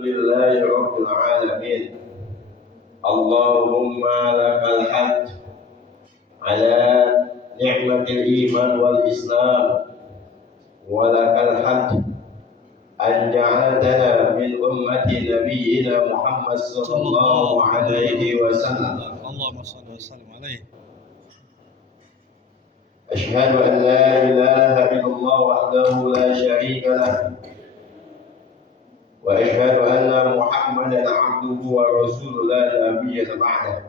لله رب العالمين. اللهم لك الحمد على نعمة الإيمان والإسلام، ولك الحمد أن جعلتنا من أمة نبينا محمد صلى الله عليه وسلم. اللهم صل وسلم عليه. أشهد أن لا إله إلا الله وحده لا شريك له، وأشهد أن محمدا عبده ورسوله لا نبي بعده.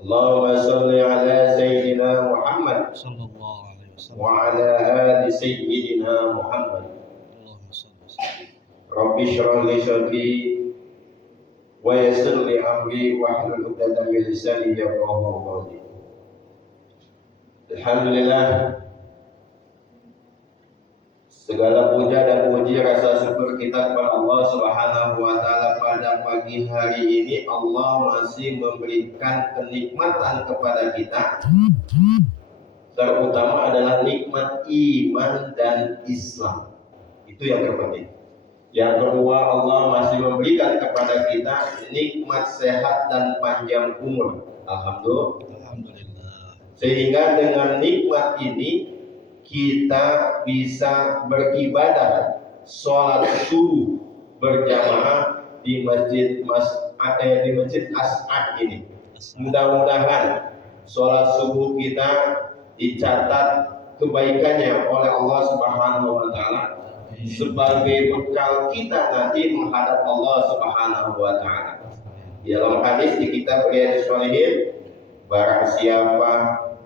اللهم صل على سيدنا محمد صلى الله عليه وسلم وعلى آل سيدنا محمد. اللهم صل وسلم. رب اشرح لي صدري ويسر لي أمري واحلل عقدة من لساني يفقهوا قولي. Alhamdulillah, segala puja dan puji rasa syukur kita kepada Allah Subhanahu wa taala pada pagi hari ini. Allah masih memberikan kenikmatan kepada kita. Terutama adalah nikmat iman dan Islam. Itu yang terpenting. Yang kedua, Allah masih memberikan kepada kita nikmat sehat dan panjang umur. Alhamdulillah. Sehingga dengan nikmat ini kita bisa beribadah sholat subuh berjamaah di masjid As'ad ini. Mudah-mudahan sholat subuh kita dicatat kebaikannya oleh Allah Subhanahu wa taala sebagai bekal kita nanti menghadap Allah Subhanahu wa taala. Dalam hadis di kitab Riyadhus Shalihin, barang siapa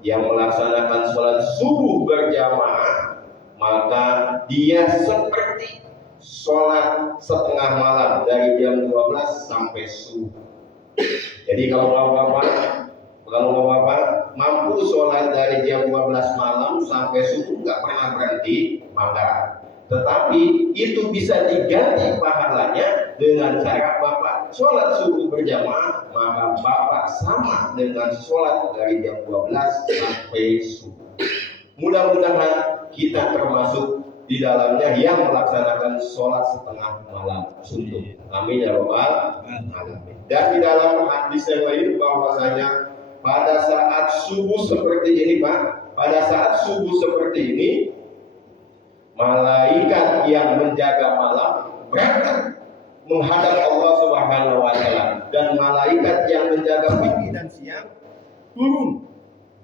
yang melaksanakan sholat subuh berjamaah, maka dia seperti sholat setengah malam dari jam 12 sampai subuh. Jadi kalau bapak mampu sholat dari jam 12 malam sampai subuh nggak pernah berhenti, maka tetapi itu bisa diganti pahalanya dengan cara bapak sholat subuh berjamaah, maka bapak sama dengan sholat dari jam 12 sampai subuh. Mudah-mudahan kita termasuk di dalamnya yang melaksanakan sholat setengah malam suntuk. Amin ya rabbal alamin. Dan di dalam hadis yang lain bahwasanya pada saat subuh seperti ini, Pak, pada saat subuh seperti ini, malaikat yang menjaga malam berangkat menghadap Allah Subhanahu wa taala, dan malaikat yang menjaga pagi dan siang turun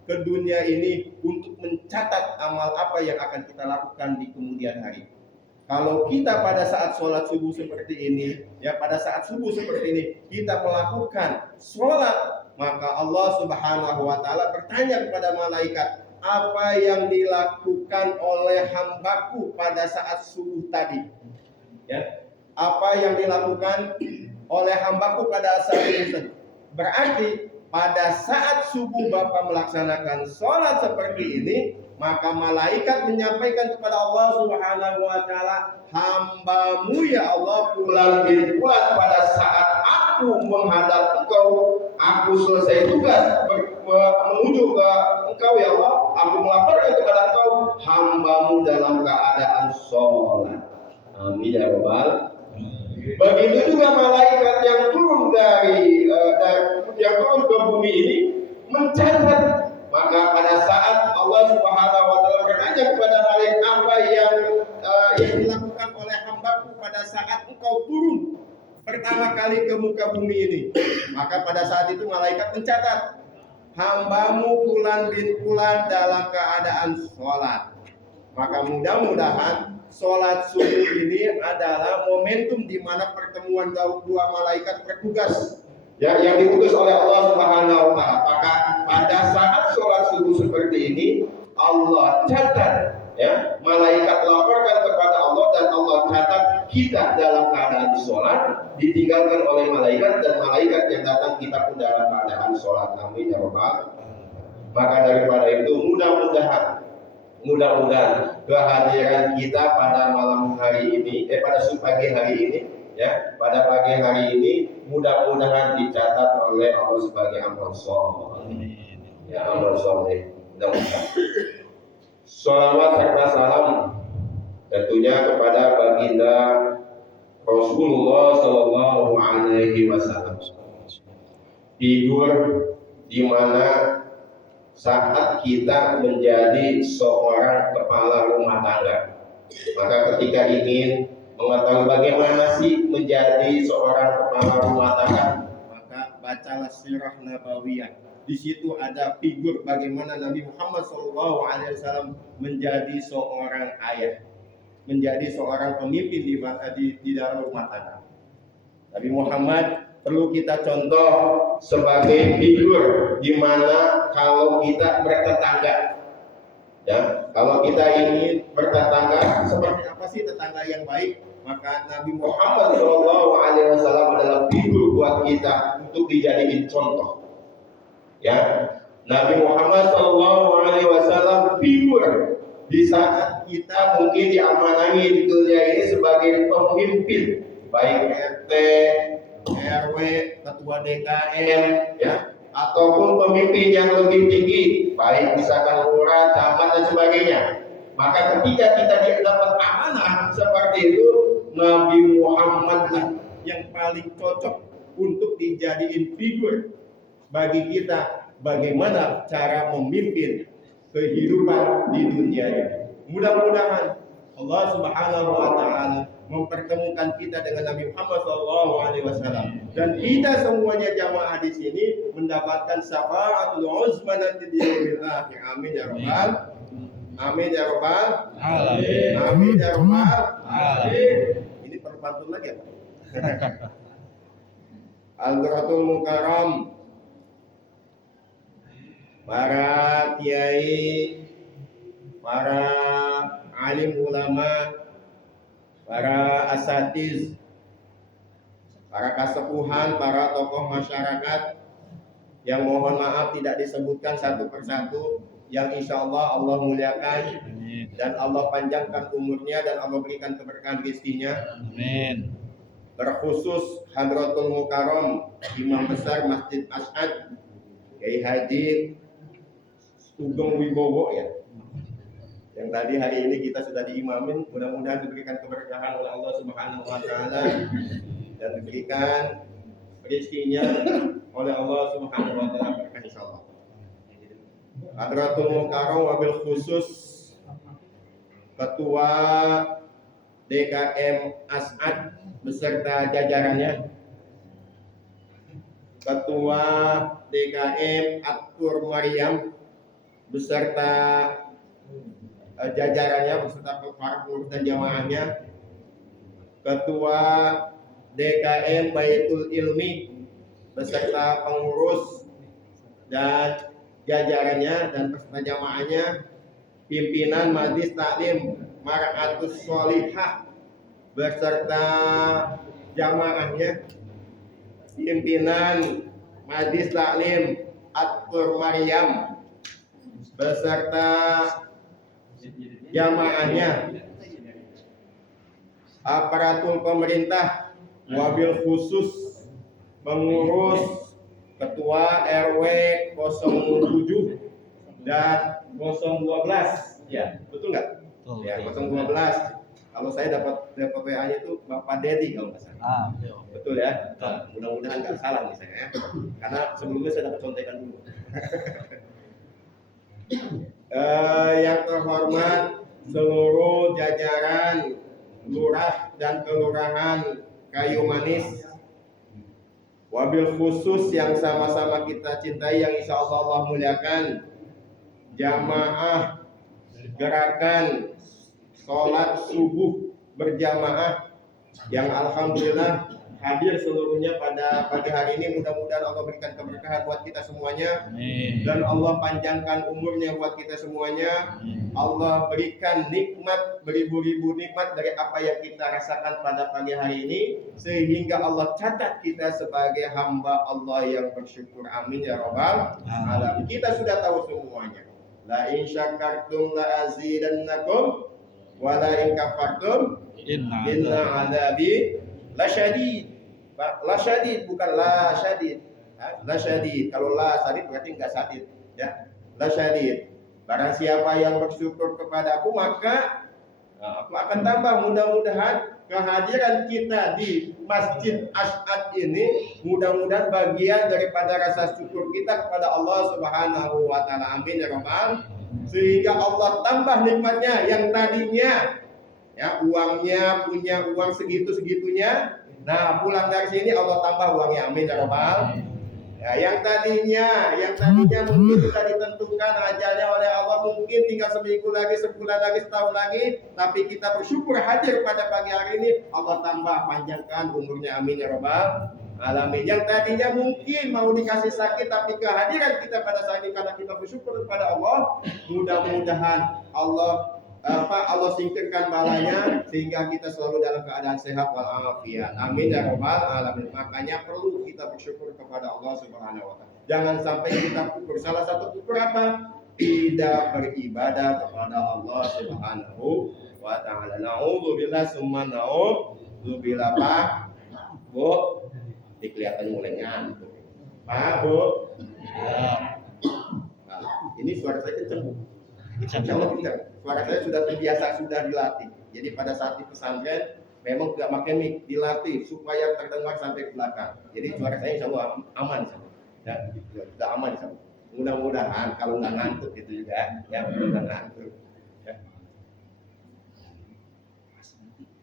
ke dunia ini untuk mencatat amal apa yang akan kita lakukan di kemudian hari. Kalau kita pada saat sholat subuh seperti ini, pada saat subuh seperti ini kita melakukan sholat, maka Allah Subhanahu wa taala bertanya kepada malaikat, apa yang dilakukan oleh hambaku pada saat subuh tadi? Apa yang dilakukan oleh hambaku pada saat subuh? Berarti pada saat subuh Bapak melaksanakan sholat seperti ini, maka malaikat menyampaikan kepada Allah Subhanahu wa taala, hambamu ya Allah pulang pada saat aku menghadap engkau, aku selesai tugas menuju ke engkau ya Allah, aku melaporkan kepada engkau, hambamu dalam keadaan sholat. Amin ya rabbal. Begitu juga malaikat yang turun yang turun ke bumi ini mencatat. Maka pada saat Allah Subhanahu wa taala bertanya kepada malaikat, apa yang dilakukan oleh hambaku pada saat engkau turun pertama kali ke muka bumi ini, maka pada saat itu malaikat mencatat, hambamu Fulan bin Fulan dalam keadaan sholat. Maka mudah-mudahan sholat subuh ini adalah momentum di mana pertemuan dua malaikat bertugas yang diutus oleh Allah Subhanahu wa taala. Maka pada saat sholat subuh seperti ini, Allah catat, malaikat laporkan kepada Allah, dan Allah catat kita dalam keadaan sholat, ditinggalkan oleh malaikat, dan malaikat yang datang kita pun dalam keadaan sholat. Amin ya rabbal. Maka daripada itu mudah-mudahan kehadiran kita pada malam hari ini, pada pagi hari ini, pada pagi hari ini mudah-mudahan dicatat oleh Allah sebagai amal soleh. Amal soleh. Mudah-mudahan. Sholawat serta salam tentunya kepada baginda Rasulullah Shallallahu Alaihi Wasallam. Figur di mana saat kita menjadi seorang kepala rumah tangga, maka ketika ingin mengetahui bagaimana sih menjadi seorang kepala rumah tangga, maka bacalah sirah nabawiyah. Di situ ada figur bagaimana Nabi Muhammad SAW menjadi seorang ayah, menjadi seorang pemimpin di dalam rumah tangga. Nabi Muhammad perlu kita contoh sebagai figur di mana kalau kita bertetangga, ya, kalau kita ingin bertetangga, seperti apa sih tetangga yang baik? Maka Nabi Muhammad SAW adalah figur buat kita untuk dijadiin contoh. Ya, Nabi Muhammad SAW figur di saat kita mungkin diamanahi di dunia ini sebagai pemimpin, baik RT, RW, ketua DKM, ya, ataupun pemimpin yang lebih tinggi, baik misalkan lurah, camat dan sebagainya. Maka ketika kita dapat amanah seperti itu, Nabi Muhammad lah yang paling cocok untuk dijadiin figur bagi kita bagaimana cara memimpin kehidupan di dunia ini. Mudah-mudahan Allah Subhanahu wa taala mempertemukan kita dengan Nabi Muhammad SAW dan kita semuanya jamaah di sini mendapatkan syafaatul uzma nanti di yaumil akhir. Amin ya rabbal amin ya rabbal alamin. Amin ya rabbal alamin. Ini perpantun lagi ya, Pak. Al-Quratul Mukarram, para kiai, para alim ulama, para asatiz, para kasepuhan, para tokoh masyarakat yang mohon maaf tidak disebutkan satu persatu, yang insya Allah Allah muliakan dan Allah panjangkan umurnya dan Allah berikan keberkahan rezekinya. Amin. Berkhusus Hadratul Mukarram Imam Besar Masjid As'ad Kiai Haji Sugeng Wibowo, ya, yang tadi hari ini kita sudah diimamin, mudah-mudahan diberikan keberkahan oleh Allah Subhanahu wa taala dan diberikan rezekinya oleh Allah Subhanahu wa taala berkah insyaallah. Hadratul Mukarram wabil khusus Ketua DKM As'ad beserta jajarannya, Ketua DKM Atur Maryam beserta jajarannya beserta para pengurus dan jamaahnya, Ketua DKM Baitul Ilmi beserta pengurus dan jajarannya dan beserta jamaahnya, pimpinan Majelis Taklim Mar'atus Sholihah beserta jamaahnya, pimpinan Majelis Taklim Atur Maryam beserta jamaahnya, aparatur pemerintah, wabil khusus pengurus ketua RW 07 dan 012, ya betul nggak? Ya 012. Kalau saya dapat WA-nya itu Bapak Dedi kalau nggak salah. Betul ya? Nah, mudah-mudahan nggak salah nih saya ya. Karena sebelumnya saya dapat contekan dulu. Yang terhormat seluruh jajaran lurah dan kelurahan Kayu Manis, wabil khusus yang sama-sama kita cintai, yang insya Allah muliakan, jamaah gerakan sholat subuh berjamaah yang alhamdulillah hadir seluruhnya pada pagi hari ini. Mudah-mudahan Allah berikan keberkahan buat kita semuanya. Amin. Dan Allah panjangkan umurnya buat kita semuanya. Amin. Allah berikan nikmat, beribu-ribu nikmat dari apa yang kita rasakan pada pagi hari ini, sehingga Allah catat kita sebagai hamba Allah yang bersyukur. Amin ya rabbal alamin. Kita sudah tahu semuanya. La in syakartum la azidannakum wa la in kafartum inna adzabi lasyadid. Lasyadid bukan la syadid. Lasyadid. Kalau la syadid berarti enggak syadid, ya. Lasyadid. Barang siapa yang bersyukur kepadaku, maka aku akan tambah. Mudah-mudahan kehadiran kita di Masjid Asy'ad ini mudah-mudahan bagian daripada rasa syukur kita kepada Allah Subhanahu wa taala. Amin ya rabbal. Sehingga Allah tambah nikmatnya yang tadinya ya uangnya punya uang segitu-segitunya. Nah, pulang dari sini Allah tambah uangnya. Amin ya rabbal. Ya, yang tadinya mungkin sudah ditentukan ajalnya oleh Allah, mungkin tinggal seminggu lagi, sebulan lagi, setahun lagi, tapi kita bersyukur hadir pada pagi hari ini, Allah tambah panjangkan umurnya. Amin ya rabbal alamin. Yang tadinya mungkin mau dikasih sakit, tapi kehadiran kita pada saat ini karena kita bersyukur kepada Allah, mudah-mudahan Allah singkirkan balanya sehingga kita selalu dalam keadaan sehat walafiat. Amin ya rabbal alamin. Makanya perlu kita bersyukur kepada Allah Subhanahu wa taala. Jangan sampai kita kufur. Salah satu kufur apa? Tidak beribadah kepada Allah Subhanahu wa taala. Nauzubillah summa nauzubillah. Pak, Bu, kelihatan mulai ngantuk. Pak, Bu. Nah, ini suara saya kenceng, Bu. Insya Allah kenceng. Suara saya sudah terbiasa, sudah dilatih. Jadi pada saat di pesantren memang tidak pakai mic, dilatih supaya terdengar sampai ke belakang. Jadi suara saya insya Allah aman, ya, sudah aman. Mudah-mudahan kalau nggak ngantuk gitu juga, ya nggak ngantuk. Ya.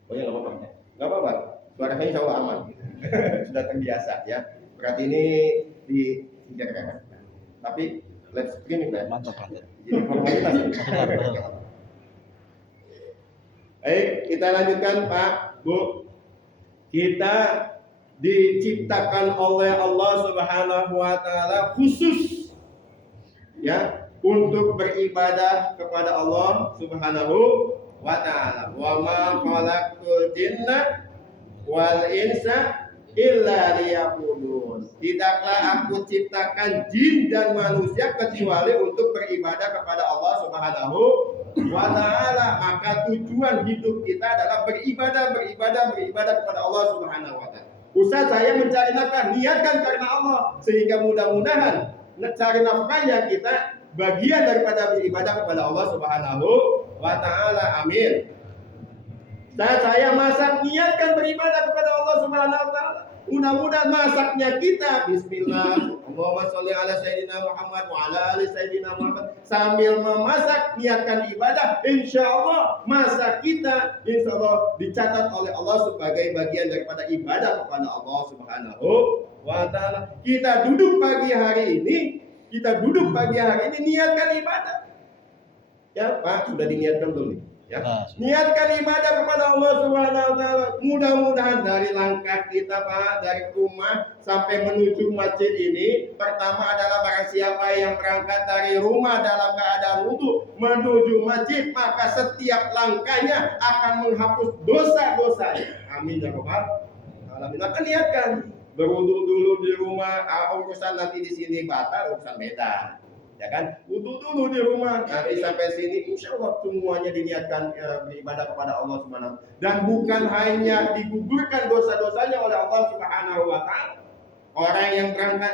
Oh ya nggak apa-apa. Suara saya insya Allah aman, sudah terbiasa ya. Berarti ini dijaga. Tapi let's begini kan. Mantap. Jadi formalitas. Baik, kita lanjutkan Pak, Bu. Kita diciptakan oleh Allah Subhanahu wa taala khusus ya untuk beribadah kepada Allah Subhanahu wa taala. Wa ma khalaqtul jinna wal insa illa liya'budun. Tidaklah aku ciptakan jin dan manusia kecuali untuk beribadah kepada Allah Subhanahu wa ta'ala. Maka tujuan hidup kita adalah beribadah kepada Allah Subhanahu wa ta'ala. Usaha saya mencari nafkah, niatkan karena Allah, sehingga mudah-mudahan cari nafkahnya kita bagian daripada beribadah kepada Allah Subhanahu wa ta'ala. Amin. Saat saya masak, niatkan beribadah kepada Allah Subhanahu wa ta'ala. Mudah-mudahan masaknya kita bismillah, Allahumma sholli ala sayyidina Muhammad wa ala ali sayyidina Muhammad. Sambil memasak niatkan ibadah, insyaallah masak kita insyaallah dicatat oleh Allah sebagai bagian daripada ibadah kepada Allah Subhanahu wa taala. Kita duduk pagi hari ini niatkan ibadah. Ya, Pak, sudah diniatkan belum nih? Ya. Niatkan ibadah kepada Allah Subhanahu wa taala. Mudah-mudahan dari langkah kita Pak, dari rumah sampai menuju masjid ini, pertama adalah barang siapa yang berangkat dari rumah dalam keadaan wudu menuju masjid, maka setiap langkahnya akan menghapus dosa-dosanya. Amin ya rabbal alamin. Maka niatkan berwudu dulu di rumah, urusan nanti di sini batal, urusan beda. Ya kan, wudu dulu di rumah, nanti sampai sini insya Allah semuanya diniatkan beribadah kepada Allah Subhanahu. Dan bukan hanya digugurkan dosa-dosanya oleh Allah Subhanahu wa taala. Orang yang berangkat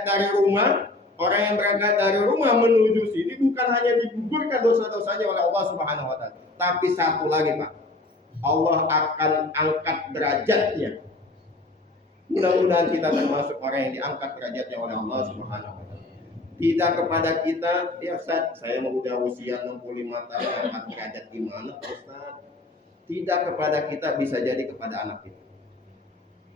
dari rumah menuju sini bukan hanya digugurkan dosa-dosanya oleh Allah Subhanahu wa taala, tapi satu lagi Pak, Allah akan angkat derajatnya. Mudah-mudahan kita termasuk orang yang diangkat derajatnya oleh Allah Subhanahu wa taala. Tidak kepada kita, ya Ustaz, saya mau udah usia 65 tahun, angkat derajat gimana Ustaz? Tidak kepada kita, bisa jadi kepada anak kita.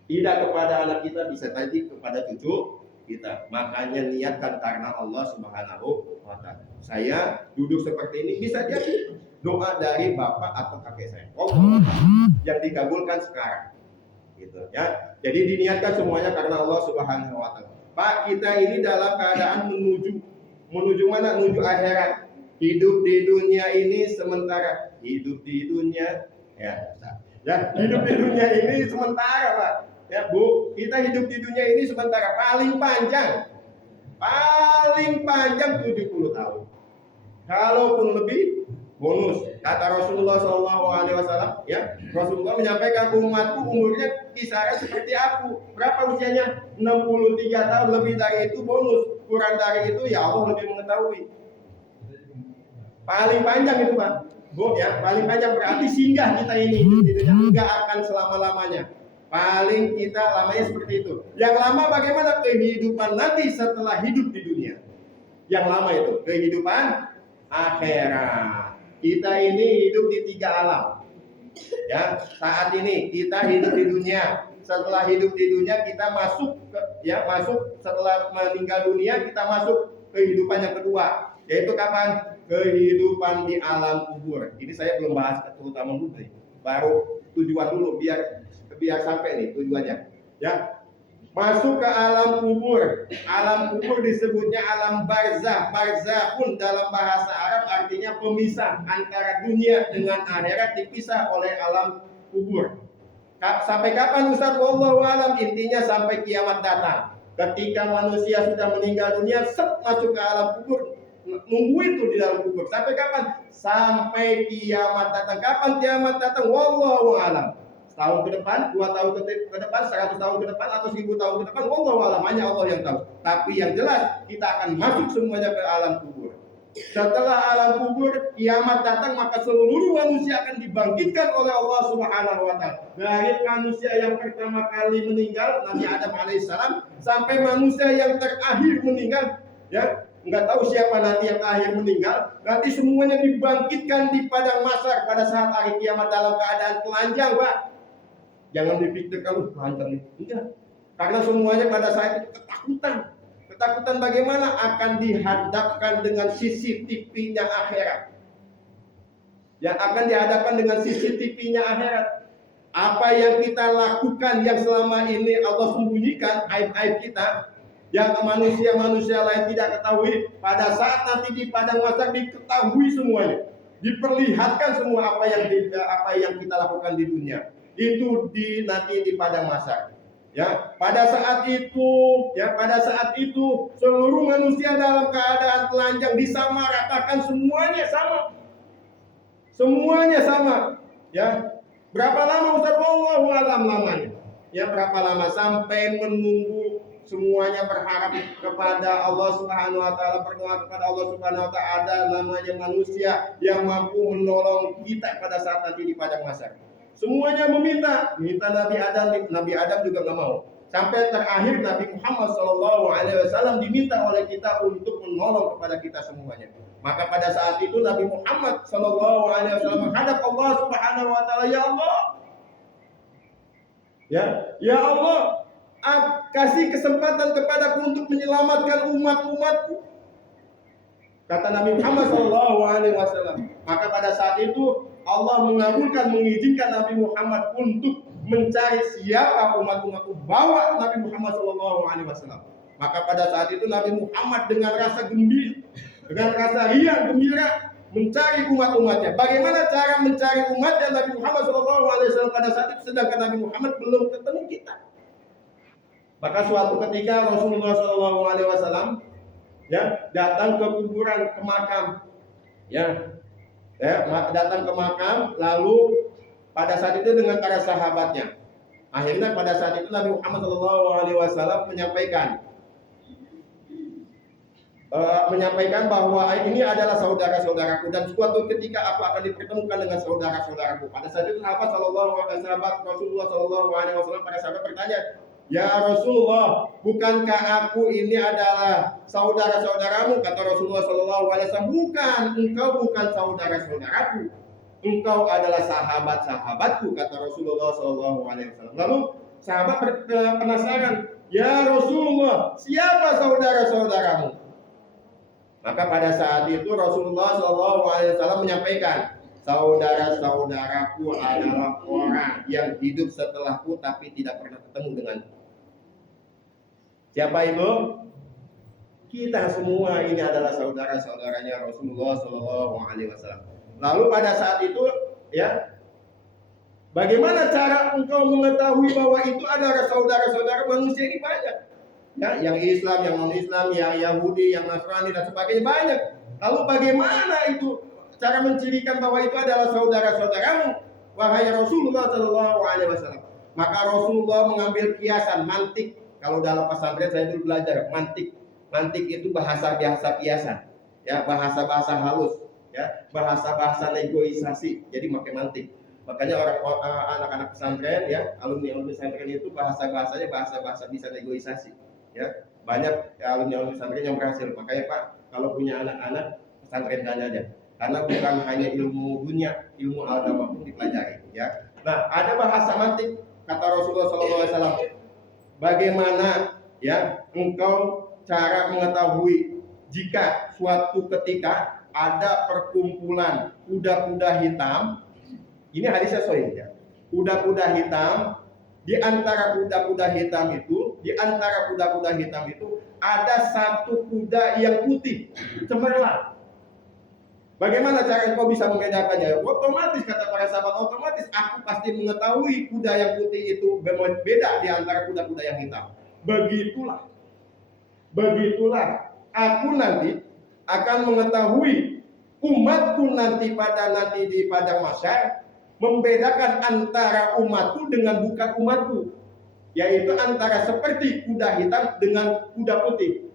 Tidak kepada anak kita, bisa jadi kepada cucu kita. Makanya niatkan karena Allah Subhanahu wa taala. Saya duduk seperti ini bisa jadi doa dari bapak atau kakek saya. Yang dikabulkan sekarang. Gitu ya. Jadi diniatkan semuanya karena Allah Subhanahu wa taala. Pak, kita ini dalam keadaan menuju mana? Menuju akhirat. Hidup di dunia ini sementara. Hidup di dunia hidup di dunia ini sementara, Pak. Ya, Bu, kita hidup di dunia ini sementara. Paling panjang 70 tahun. Kalaupun lebih bonus. Kata Rasulullah SAW, ya, Rasulullah menyampaikan umatku umurnya kisaran seperti aku. Berapa usianya? 63 tahun. Lebih dari itu bonus. Kurang dari itu ya Allah lebih mengetahui. Paling panjang itu Pak. Bu ya, paling panjang berarti singgah kita ini hidup di dunia, enggak akan selama-lamanya. Paling kita lamanya seperti itu. Yang lama bagaimana kehidupan nanti setelah hidup di dunia? Yang lama itu kehidupan akhirat. Kita ini hidup di 3 alam. Ya, saat ini kita hidup di dunia. Setelah hidup di dunia kita masuk setelah meninggal dunia kita masuk kehidupan yang kedua, yaitu kapan? Kehidupan di alam kubur. Ini saya belum bahas terutama dulu nih. Baru tujuan dulu biar sampai nih tujuannya. Ya. Masuk ke alam kubur. Alam kubur disebutnya alam barzah. Barzah pun dalam bahasa Arab artinya pemisah antara dunia dengan akhirat, dipisah oleh alam kubur. Sampai kapan Ustaz? Wallahu alam. Intinya sampai kiamat datang. Ketika manusia sudah meninggal dunia, masuk ke alam kubur, nunggu itu di dalam kubur. Sampai kapan? Sampai kiamat datang. Kapan kiamat datang? Wallahu alam. Setahun ke depan, 2 tahun ke depan, 100 tahun ke depan, atau 1000 tahun ke depan, wallahu alam, hanya Allah yang tahu. Tapi yang jelas kita akan masuk semuanya ke alam kubur. Setelah alam kubur, kiamat datang, maka seluruh manusia akan dibangkitkan oleh Allah Subhanahu wa taala. Dari manusia yang pertama kali meninggal, Nabi Adam alaihissalam, sampai manusia yang terakhir meninggal, ya, nggak tahu siapa nanti yang akhir meninggal. Nanti semuanya dibangkitkan di padang mahsyar pada saat hari kiamat dalam keadaan telanjang, Pak. Jangan dipikirkan telanjang nih. Enggak. Karena semuanya pada saat itu ketakutan. Ketakutan bagaimana? Akan dihadapkan dengan CCTV-nya akhirat. Yang akan dihadapkan dengan CCTV-nya akhirat. Apa yang kita lakukan yang selama ini Allah sembunyikan, aib-aib kita, yang manusia-manusia lain tidak ketahui, pada saat nanti di padang mahsyar diketahui semuanya. Diperlihatkan semua apa yang kita lakukan di dunia. Itu nanti di padang mahsyar. Ya, pada saat itu seluruh manusia dalam keadaan telanjang disamaratakan, semuanya sama. Ya, berapa lama Ustaz? Wallahu alam lamanya. Ya, berapa lama? Sampai menunggu semuanya berharap kepada Allah Subhanahu wa taala, berdoa kepada Allah Subhanahu wa taala, ada namanya manusia yang mampu menolong kita pada saat nanti di padang mahsyar. Semuanya minta Nabi Adam juga nggak mau. Sampai terakhir Nabi Muhammad SAW diminta oleh kita untuk menolong kepada kita semuanya. Maka pada saat itu Nabi Muhammad SAW menghadap Allah Subhanahu Wa Taala, ya Allah, kasih kesempatan kepadaku untuk menyelamatkan umatku. Kata Nabi Muhammad SAW. Maka pada saat itu Allah mengizinkan Nabi Muhammad untuk mencari siapa umat-umatku, bawa Nabi Muhammad SAW. Maka pada saat itu Nabi Muhammad dengan rasa gembira, dengan rasa riang gembira mencari umat-umatnya. Bagaimana cara mencari umatnya Nabi Muhammad SAW pada saat itu, sedangkan Nabi Muhammad belum ketemu kita. Maka suatu ketika Rasulullah SAW datang ke kuburan, ke makam, datang ke makam, lalu pada saat itu dengan para sahabatnya. Akhirnya pada saat itu Nabi Muhammad SAW menyampaikan bahwa ini adalah saudara-saudaraku, dan suatu ketika aku akan dipertemukan dengan saudara-saudaraku. Pada saat itu sahabat Rasulullah SAW, para sahabat bertanya, ya Rasulullah, bukankah aku ini adalah saudara-saudaramu? Kata Rasulullah SAW, bukan, engkau bukan saudara-saudaraku, engkau adalah sahabat-sahabatku, kata Rasulullah SAW. Lalu sahabat penasaran, ya Rasulullah, siapa saudara-saudaramu? Maka pada saat itu Rasulullah SAW menyampaikan, saudara-saudaraku adalah orang yang hidup setelahku tapi tidak pernah ketemu denganku. Siapa itu? Kita semua ini adalah saudara-saudaranya Rasulullah SAW. Lalu pada saat itu, bagaimana cara engkau mengetahui bahwa itu adalah saudara-saudara? Manusia ini banyak, yang Islam, yang non-Islam, yang Yahudi, yang Nasrani dan sebagainya banyak. Lalu bagaimana itu cara mencirikan bahwa itu adalah saudara-saudaramu, wahai Rasulullah SAW? Maka Rasulullah mengambil kiasan, mantik. Kalau dalam pesantren saya dulu belajar mantik. Mantik itu bahasa kiasan, bahasa halus. ya, bahasa-bahasa negosiasi, jadi pakai mantik. Makanya anak-anak pesantren ya, alumni pesantren itu bahasa-bahasanya bahasa-bahasa bisa negosiasi ya. Banyak ya, alumni pesantren yang berhasil. Makanya Pak, kalau punya anak-anak pesantren aja, karena bukan hanya ilmu dunia, ilmu agama pun dipelajari ya. Nah, ada bahasa mantik kata Rasulullah SAW. Bagaimana ya engkau cara mengetahui jika suatu ketika ada perkumpulan kuda-kuda hitam. Ini hadisnya sahih ya. Kuda-kuda hitam, di antara kuda-kuda hitam itu ada satu kuda yang putih, cemerlang. Bagaimana cara engkau bisa membedakannya? Otomatis kata para sahabat, otomatis aku pasti mengetahui kuda yang putih itu beda di antara kuda-kuda yang hitam. Begitulah aku nanti akan mengetahui umatku nanti di padang mahsyar, membedakan antara umatku dengan bukan umatku, yaitu antara seperti kuda hitam dengan kuda putih.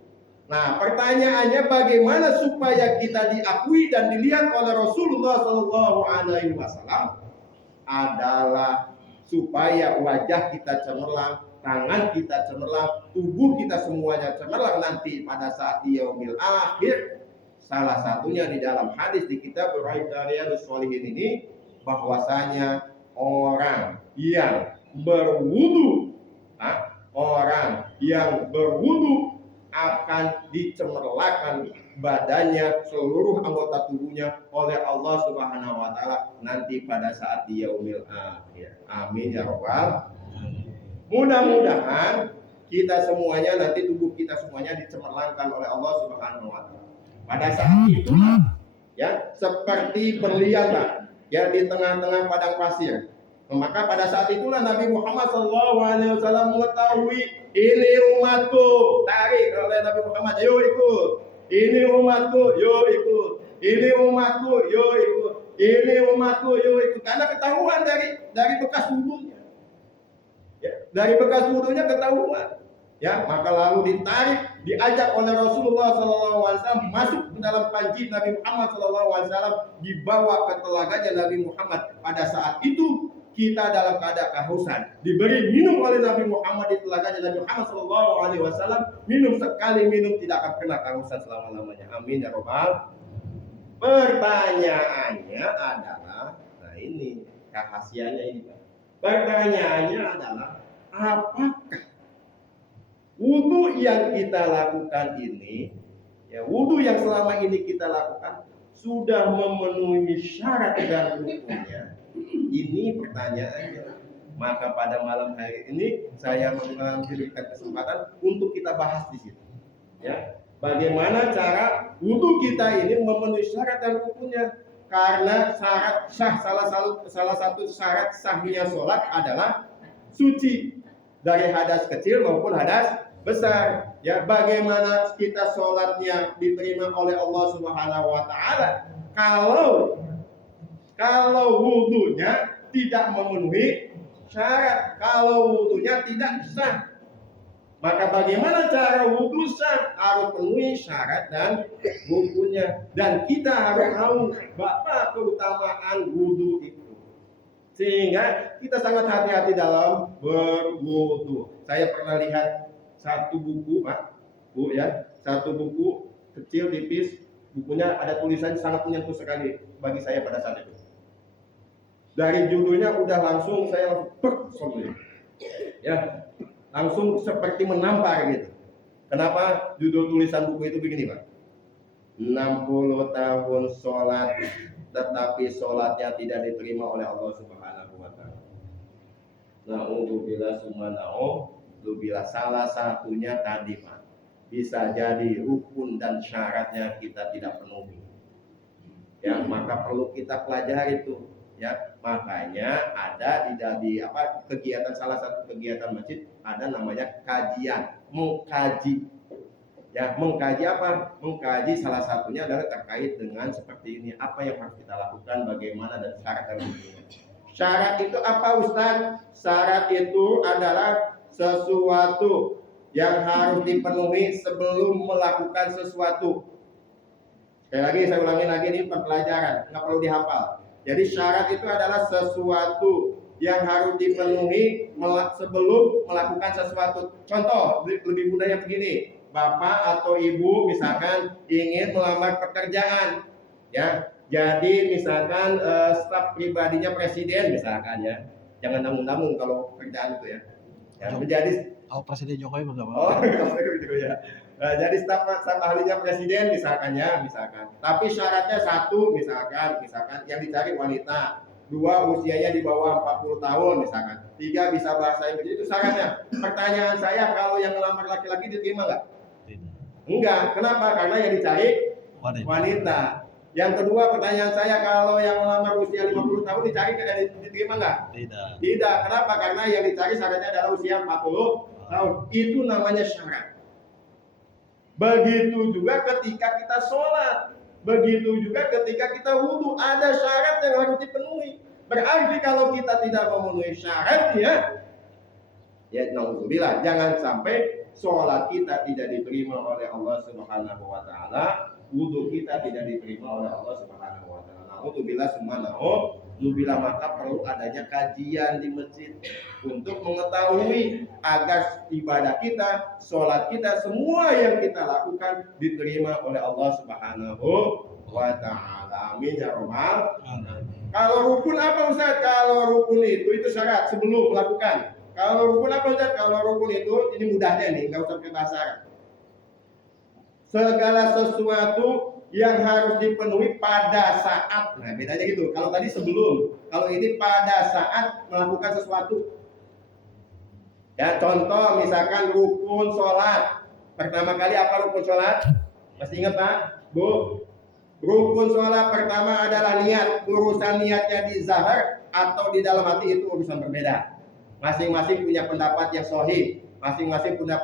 Nah, pertanyaannya bagaimana supaya kita diakui dan dilihat oleh Rasulullah SAW adalah supaya wajah kita cemerlang, tangan kita cemerlang, tubuh kita semuanya cemerlang nanti pada saat di yaumil akhir. Salah satunya di dalam hadis di kitab Riyadhus Shalihin ini, bahwasanya orang yang berwudu akan dicemerlakan badannya, seluruh anggota tubuhnya oleh Allah Subhanahu wa taala nanti pada saat di yaumil akhir. Amin ya rabbal. Mudah-mudahan kita semuanya nanti tubuh kita semuanya dicemerlangkan oleh Allah Subhanahu wa taala. Pada saat itu ya seperti berlian Pak, ya di tengah-tengah padang pasir. Maka pada saat itulah Nabi Muhammad SAW mengetahui ini umatku, tarik oleh Nabi Muhammad, yuk ikut. Ini umatku, yuk ikut. Ini umatku, yuk ikut. Ini umatku, yuk ikut. Karena ketahuan dari bekas wudunya. Ya, dari bekas wudunya ketahuan. Ya, maka lalu ditarik, diajak oleh Rasulullah SAW masuk ke dalam panci Nabi Muhammad SAW, dibawa ke telaganya Nabi Muhammad. Pada saat itu kita dalam keadaan kehausan, diberi minum oleh Nabi Muhammad di telaganya Nabi Muhammad SAW. Minum sekali minum tidak akan pernah kehausan selama-lamanya. Amin ya robbal. Pertanyaannya adalah, nah ini rahasianya ini Pak. Pertanyaannya adalah, apakah wudu yang kita lakukan ini, ya wudu yang selama ini kita lakukan sudah memenuhi syarat dan rukunnya? Ini pertanyaannya. Maka pada malam hari ini saya memberikan kesempatan untuk kita bahas di situ. Ya, bagaimana cara wudu kita ini memenuhi syarat dan rukunnya? Karena syarat sah, salah satu syarat sahnya sholat adalah suci dari hadas kecil maupun hadas besar. Ya, bagaimana kita sholatnya diterima oleh Allah Subhanahu wa taala kalau wudunya tidak memenuhi syarat, kalau wudunya tidak sah? Maka bagaimana cara wudu sah? Harus penuhi syarat dan rukunnya. Dan kita harus tahu bahwa keutamaan wudu itu, sehingga kita sangat hati-hati dalam berwudu. Saya pernah lihat satu buku Pak, Bu ya, satu buku kecil tipis, bukunya ada tulisan sangat menyentuh sekali bagi saya pada saat itu. Dari judulnya udah langsung saya ya, langsung seperti menampar gitu. Kenapa judul tulisan buku itu begini Pak? 60 tahun sholat tetapi sholatnya tidak diterima oleh Allah Subhanahu wa taala. Na'udzubillah summa na'udzubillah. Salah satunya tadi Pak, bisa jadi rukun dan syaratnya kita tidak penuhi. Ya, maka perlu kita pelajari itu. Ya, makanya ada di kegiatan, salah satu kegiatan masjid ada namanya kajian, mengkaji. Ya, mengkaji apa? Mengkaji salah satunya adalah terkait dengan seperti ini, apa yang harus kita lakukan, bagaimana dan syarat dan rukunnya. Syarat itu apa Ustaz? Syarat itu adalah sesuatu yang harus dipenuhi sebelum melakukan sesuatu. Sekali lagi saya ulangi lagi, ini pelajaran, nggak perlu dihafal. Jadi syarat itu adalah sesuatu yang harus dipenuhi sebelum melakukan sesuatu. Contoh lebih mudahnya begini, bapak atau ibu misalkan ingin melamar pekerjaan, ya. Jadi misalkan staf pribadinya presiden misalkan ya, jangan namun-namun kalau pekerjaan itu ya. Menjadi Presiden Jokowi bagaimana? oh gitu ya. Nah, jadi staf ahlinya presiden misalkan ya, misalkan. Tapi syaratnya satu misalkan yang dicari wanita, dua usianya di bawah 40 tahun misalkan, tiga bisa bahasa Inggris, itu syaratnya. Pertanyaan saya, kalau yang melamar laki-laki diterima nggak? Enggak. Kenapa? Karena yang dicari wanita. Yang kedua, pertanyaan saya, kalau yang melamar usia 50 tahun diterima nggak? Tidak. Kenapa? Karena yang dicari syaratnya adalah usia 40 tahun. Itu namanya syarat. Begitu juga ketika kita sholat, begitu juga ketika kita wudhu, ada syarat yang harus dipenuhi. Berarti kalau kita tidak memenuhi syarat ya naudzubillah, jangan sampai sholat kita tidak diterima oleh Allah Subhanahu wa taala, wudhu kita tidak diterima oleh Allah Subhanahu wa taala. Naudzubillah semua naudzubillah, maka perlu adanya kajian di masjid untuk mengetahui agar ibadah kita, sholat kita, semua yang kita lakukan diterima oleh Allah Subhanahu wa taala. Amin ya rabbal alamin. Kalau rukun apa Ustaz? Kalau rukun itu syarat sebelum melakukan. Kalau rukun apa Ustaz? Kalau rukun itu, ini mudahnya nih, nggak usah pakai bahasa Arab. Segala sesuatu yang harus dipenuhi pada saat. Nah, bedanya gitu. Kalau tadi sebelum, kalau ini pada saat melakukan sesuatu. Ya, contoh misalkan rukun sholat. Pertama kali apa rukun sholat? Masih ingat Pak? Bu? Rukun sholat pertama adalah niat. Urusan niatnya di zahir atau di dalam hati itu urusan berbeda. Masing-masing punya pendapat yang sahih, masing-masing punya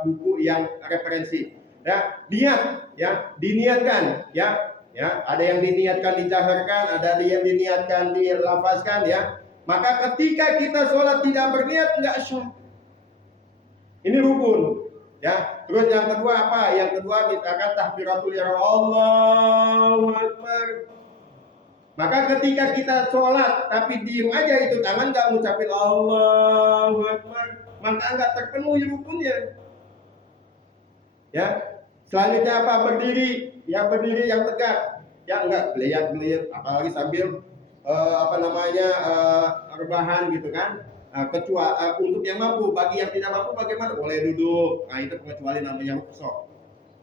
buku yang referensi. Ya, niat, ya, diniatkan, ya, ada yang diniatkan dizahirkan, ada yang diniatkan dilafazkan, ya. Maka ketika kita sholat tidak berniat, enggak syah. Ini rukun, ya. Terus yang kedua apa? Yang kedua misalkan takbiratul ihram, Allahu Akbar. Maka ketika kita sholat tapi diem aja, itu tangan nggak ngucapin Allahu Akbar, maka nggak terpenuhi rukunnya. Ya, selanjutnya apa? Berdiri, ya berdiri yang tegak, ya enggak geliat-geliat, apalagi sambil rebahan gitu kan. Kecuali untuk yang mampu, bagi yang tidak mampu bagaimana? Boleh duduk. Nah itu pengecualian namanya rukhsah.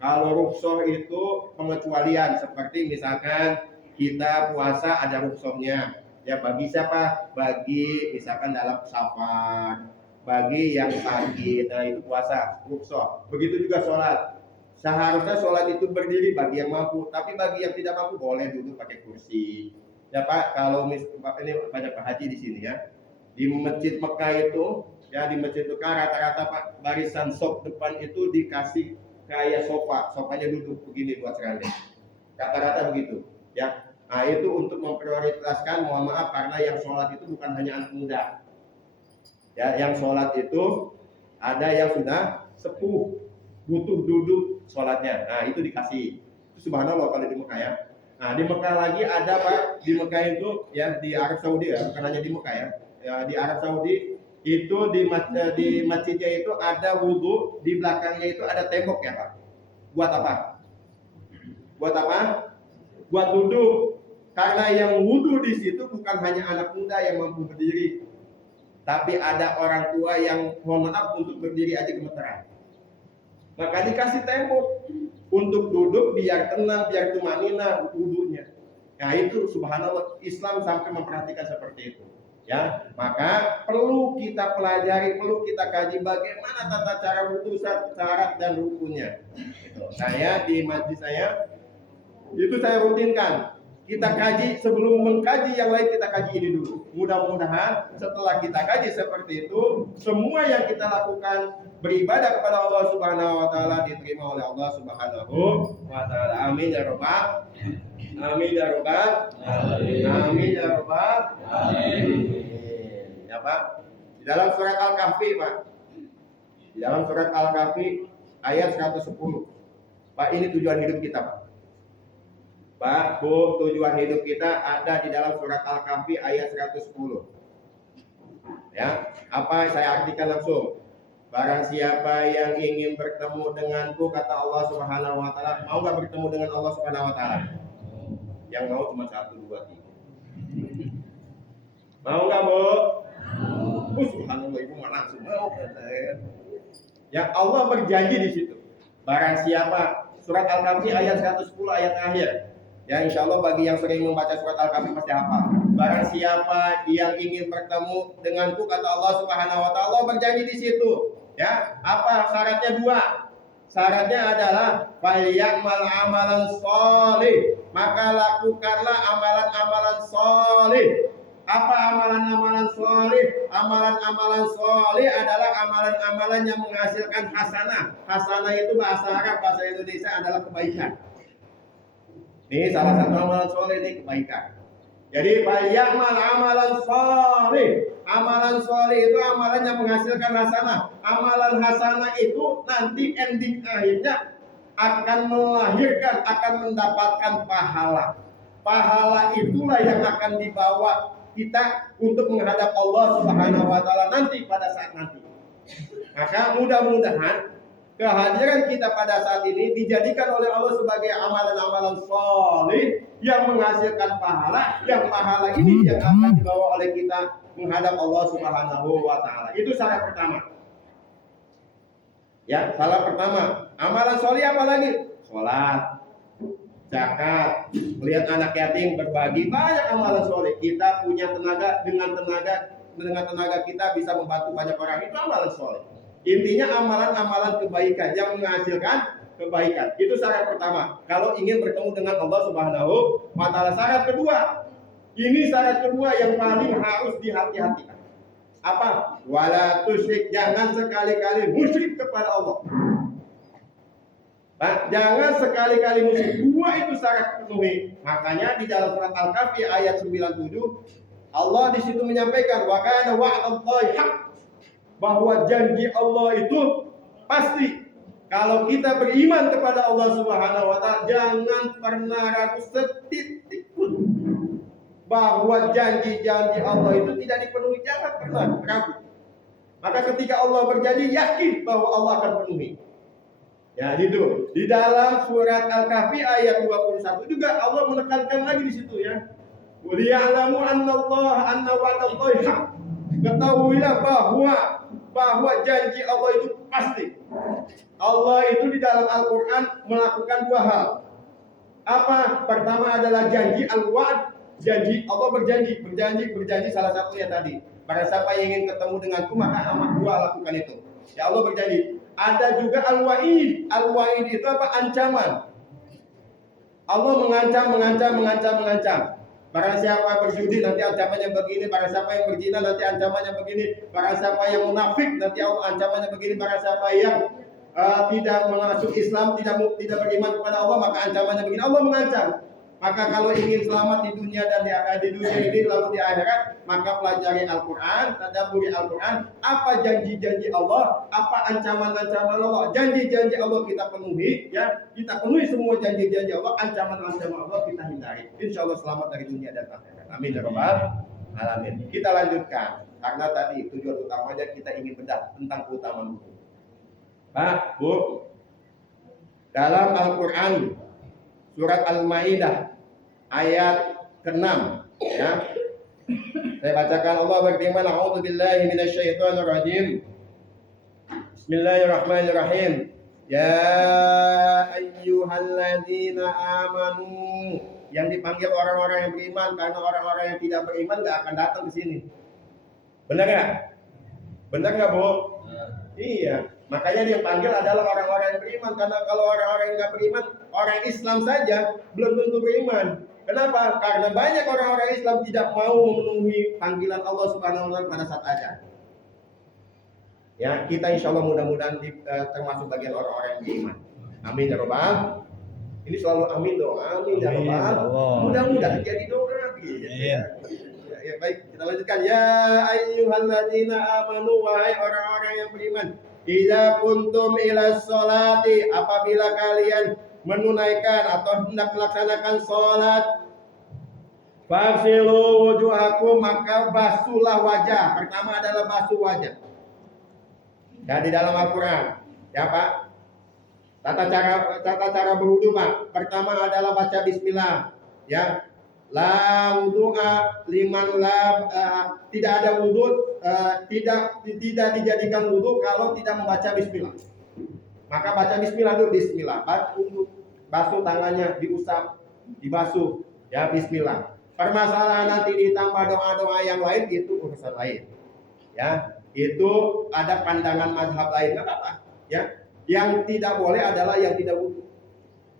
Kalau rukhsah itu pengecualian, seperti misalkan kita puasa ada rukhsahnya. Ya bagi siapa? Bagi misalkan dalam safar, bagi yang sakit, nah itu puasa rukhsah. Begitu juga sholat. Seharusnya sholat itu berdiri bagi yang mampu, tapi bagi yang tidak mampu boleh duduk pakai kursi. Ya Pak, kalau Bapak ini banyak Pak Haji di sini ya. Di Masjid Mekah itu, ya di Masjid Mekah rata-rata Pak, barisan sop depan itu dikasih kayak sofanya duduk begini buat serandeng. Rata-rata begitu, ya. Nah itu untuk memprioritaskan, mohon maaf karena yang sholat itu bukan hanya anak muda. Ya, yang sholat itu ada yang sudah sepuh, butuh duduk sholatnya. Nah itu dikasih. Itu subhanallah kalau di Mekah ya. Nah di Mekah lagi ada Pak, di Mekah itu ya di Arab Saudi ya, bukan hanya di Mekah ya. Ya, di Arab Saudi itu di masjidnya itu ada wudhu, di belakangnya itu ada tembok ya Pak. Buat apa? Buat apa? Buat duduk. Karena yang wudhu di situ bukan hanya anak muda yang mampu berdiri, tapi ada orang tua yang mohon maaf untuk berdiri aja gemeteran. Maka dikasih tembok untuk duduk biar tenang, biar tumanina wudhunya. Nah itu subhanallah, Islam sampai memperhatikan seperti itu. Ya, maka perlu kita pelajari, perlu kita kaji bagaimana tata cara wudhu, syarat dan rukunnya. Itu. Saya di masjid saya itu saya rutinkan. Kita kaji, sebelum mengkaji yang lain kita kaji ini dulu. Mudah-mudahan setelah kita kaji seperti itu, semua yang kita lakukan beribadah kepada Allah Subhanahu wa taala diterima oleh Allah Subhanahu wa taala. Amin ya rabbal amin ya rabbal amin ya rabbal amin. Ya Pak. Di dalam surat Al-Kahfi Pak. Di dalam surat Al-Kahfi ayat 110. Pak, ini tujuan hidup kita Pak. Pak, Bu, tujuan hidup kita ada di dalam surat Al-Kahfi ayat 110. Ya, apa saya artikan langsung? Barang siapa yang ingin bertemu denganku, kata Allah Subhanahu wa taala, mau nggak bertemu dengan Allah Subhanahu wa taala? Yang mau cuma 1, 2, 3. Mau nggak, Bu? Subhanallah, ibu mau langsung mau. Yang Allah berjanji di situ. Barang siapa, surat Al-Kahfi ayat 110 ayat akhir. Ya, insya Allah bagi yang sering membaca surat Al-Kahfi pasti hafal. Barang siapa yang ingin bertemu denganku, kata Allah Subhanahu wa taala, Allah berjanji di situ. Ya, apa syaratnya? 2. Syaratnya adalah falyamal amalan sholih. Maka lakukanlah amalan-amalan sholih. Apa amalan-amalan sholih? Amalan-amalan sholih adalah amalan-amalan yang menghasilkan hasanah. Hasanah itu bahasa Arab, bahasa Indonesia adalah kebaikan. Ini salah satu amalan sholih, ini kebaikan. Jadi falyamal amalan sholih. Amalan sholih itu amalan yang menghasilkan hasanah. Amalan hasanah itu nanti ending akhirnya akan melahirkan, akan mendapatkan pahala. Pahala itulah yang akan dibawa kita untuk menghadap Allah Subhanahu wa taala nanti pada saat nanti. Maka mudah-mudahan kehadiran kita pada saat ini dijadikan oleh Allah sebagai amalan-amalan sholih yang menghasilkan pahala, yang pahala ini yang akan dibawa oleh kita menghadap Allah Subhanahu wa taala. Itu syarat pertama. Ya, syarat pertama. Amalan sholih apa lagi? Salat, zakat, melihat anak yatim, berbagi, banyak amalan sholih. Kita punya tenaga, dengan tenaga kita bisa membantu banyak orang, itu amalan sholih. Intinya amalan-amalan kebaikan yang menghasilkan kebaikan. Itu syarat pertama. Kalau ingin bertemu dengan Allah Subhanahu wa taala. Syarat kedua. Ini syarat kedua yang paling harus dihati-hatikan. Apa? Wala tusyrik, jangan sekali-kali musyrik kepada Allah. Jangan sekali-kali musyrik. 2 itu syarat penuhi. Makanya di dalam surat Al-Kahfi ayat 97 Allah di situ menyampaikan wa kana wa'dallahi haqq, bahwa janji Allah itu pasti. Kalau kita beriman kepada Allah Subhanahu wa taala, jangan pernah ragu setitik pun bahwa janji-janji Allah itu tidak dipenuhi, jangan pernah ragu. Maka ketika Allah berjanji, yakin bahwa Allah akan penuhi. Ya, itu. Di dalam surat Al-Kahfi ayat 21 juga Allah menekankan lagi di situ ya. Wa liya'lamu anna wa'dallahi haqq. Ketahuilah bahwa janji Allah itu pasti. Allah itu di dalam Al-Quran melakukan 2 hal. Apa? Pertama adalah janji al-wa'd. Janji, Allah berjanji salah satunya tadi. Pada siapa yang ingin ketemu denganku, maka amat 2 lakukan itu. Ya, Allah berjanji. Ada juga al-wa'id. Al-wa'id itu apa? Ancaman. Allah mengancam. Barang siapa berjudi nanti ancamannya begini, barang siapa yang berzina nanti ancamannya begini, barang siapa yang munafik nanti Allah ancamannya begini, barang siapa yang tidak masuk Islam, tidak beriman kepada Allah maka ancamannya begini. Allah mengancam. Maka kalau ingin selamat di dunia dan di dunia ini lalu di akhirat, maka pelajari Al-Quran, tadabburi Al-Quran, apa janji-janji Allah, apa ancaman-ancaman Allah. Janji-janji Allah kita penuhi, ya, kita penuhi semua janji-janji Allah, ancaman-ancaman Allah kita hindari. Insya Allah selamat dari dunia dan akhirat. Amin ya rabbal alamin. Kita lanjutkan karena tadi tujuan utamanya kita ingin bedah tentang keutamaan buku. Pak, Bu, dalam Al-Quran surat Al-Maidah ayat ke-6 ya. Saya bacakan. Allah berfirman, a'udzubillahi minasyaitonir rajim. Bismillahirrahmanirrahim. Ya ayyuhalladzina amanu. Yang dipanggil orang-orang yang beriman, karena orang-orang yang tidak beriman enggak akan datang ke sini. Benar enggak? Benar enggak, Bu? Iya. Makanya dia panggil adalah orang-orang yang beriman, karena kalau orang-orang yang nggak beriman, orang Islam saja belum tentu beriman. Kenapa? Karena banyak orang-orang Islam tidak mau memenuhi panggilan Allah Subhanahu wa taala pada saat azan. Ya, kita insya Allah mudah-mudahan termasuk bagian orang-orang yang beriman. Amin ya rabbal. Ini selalu amin dong. Amin ya rabbal. Mudah-mudahan jadi doa. Ya, baik, kita lanjutkan. Ya ayyuhalladzina amanu, wahai orang-orang yang beriman. Idza kuntum ila sholati, apabila kalian menunaikan atau hendak melaksanakan sholat, fagsilu wujuhakum, maka basuhlah wajah. Pertama adalah basuh wajah. Ya, di dalam Al-Quran, ya Pak. Tata cara berwudu Pak. Pertama adalah baca Bismillah. Ya, la wudu'a liman la tidak ada wudu, tidak dijadikan wudu kalau tidak membaca Bismillah. Maka baca Bismillah dulu, Bismillah. Basuh tangannya, diusap, dibasuh, ya Bismillah. Permasalahan nanti ditambah doa-doa yang lain itu urusan lain. Ya, itu ada pandangan mazhab lain, nggak apa-apa. Ya, yang tidak boleh adalah yang tidak wudu.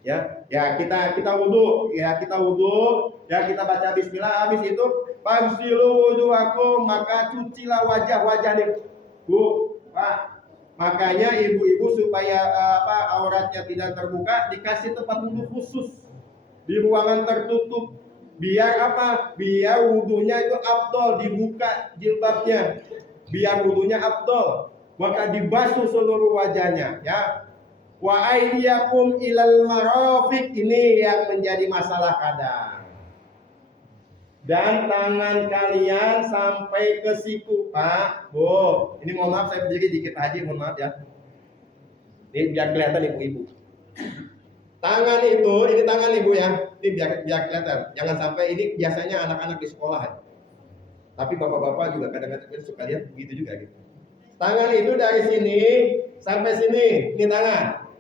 Ya, kita wudu, ya kita baca Bismillah, habis itu fagsilu wujuhakum, maka cucilah wajah nih, Bu, Pak. Makanya ibu-ibu supaya auratnya tidak terbuka, dikasih tempat wudu khusus di ruangan tertutup. Biar apa? Biar wudunya itu afdol, dibuka jilbabnya. Biar wudunya afdol, maka dibasuh seluruh wajahnya, ya. Wa aydiyakum ilal marafiq, ini yang menjadi masalah kadang. Dan tangan kalian sampai ke siku, Pak, Bu. Ini mohon maaf saya berdiri dikit aja, mohon maaf ya. Ini biar kelihatan ibu-ibu. Tangan itu, ini tangan ibu ya. Ini biar kelihatan. Jangan sampai ini biasanya anak-anak di sekolah. Tapi bapak-bapak juga kadang-kadang suka lihat begitu juga gitu. Tangan itu dari sini sampai sini, ini tangan.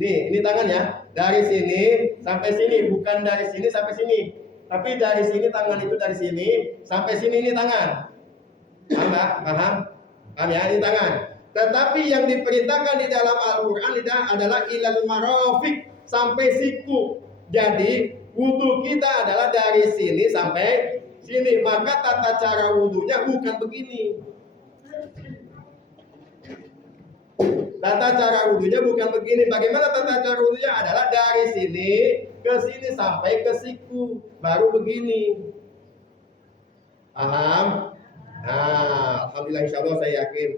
Nih, ini tangan ya. Dari sini sampai sini, bukan dari sini sampai sini. Tapi dari sini tangan itu dari sini sampai sini, ini tangan. Paham Pak? Paham? Paham ya, ini tangan. Tetapi yang diperintahkan di dalam Al-Qur'an adalah ilal marafiq, sampai siku. Jadi wudu kita adalah dari sini sampai sini. Maka tata cara wudunya bukan begini. Tata cara wudunya bukan begini. Bagaimana tata cara wudunya adalah dari sini ke sini sampai ke siku, baru begini. Paham? Nah, alhamdulillah insya Allah saya yakin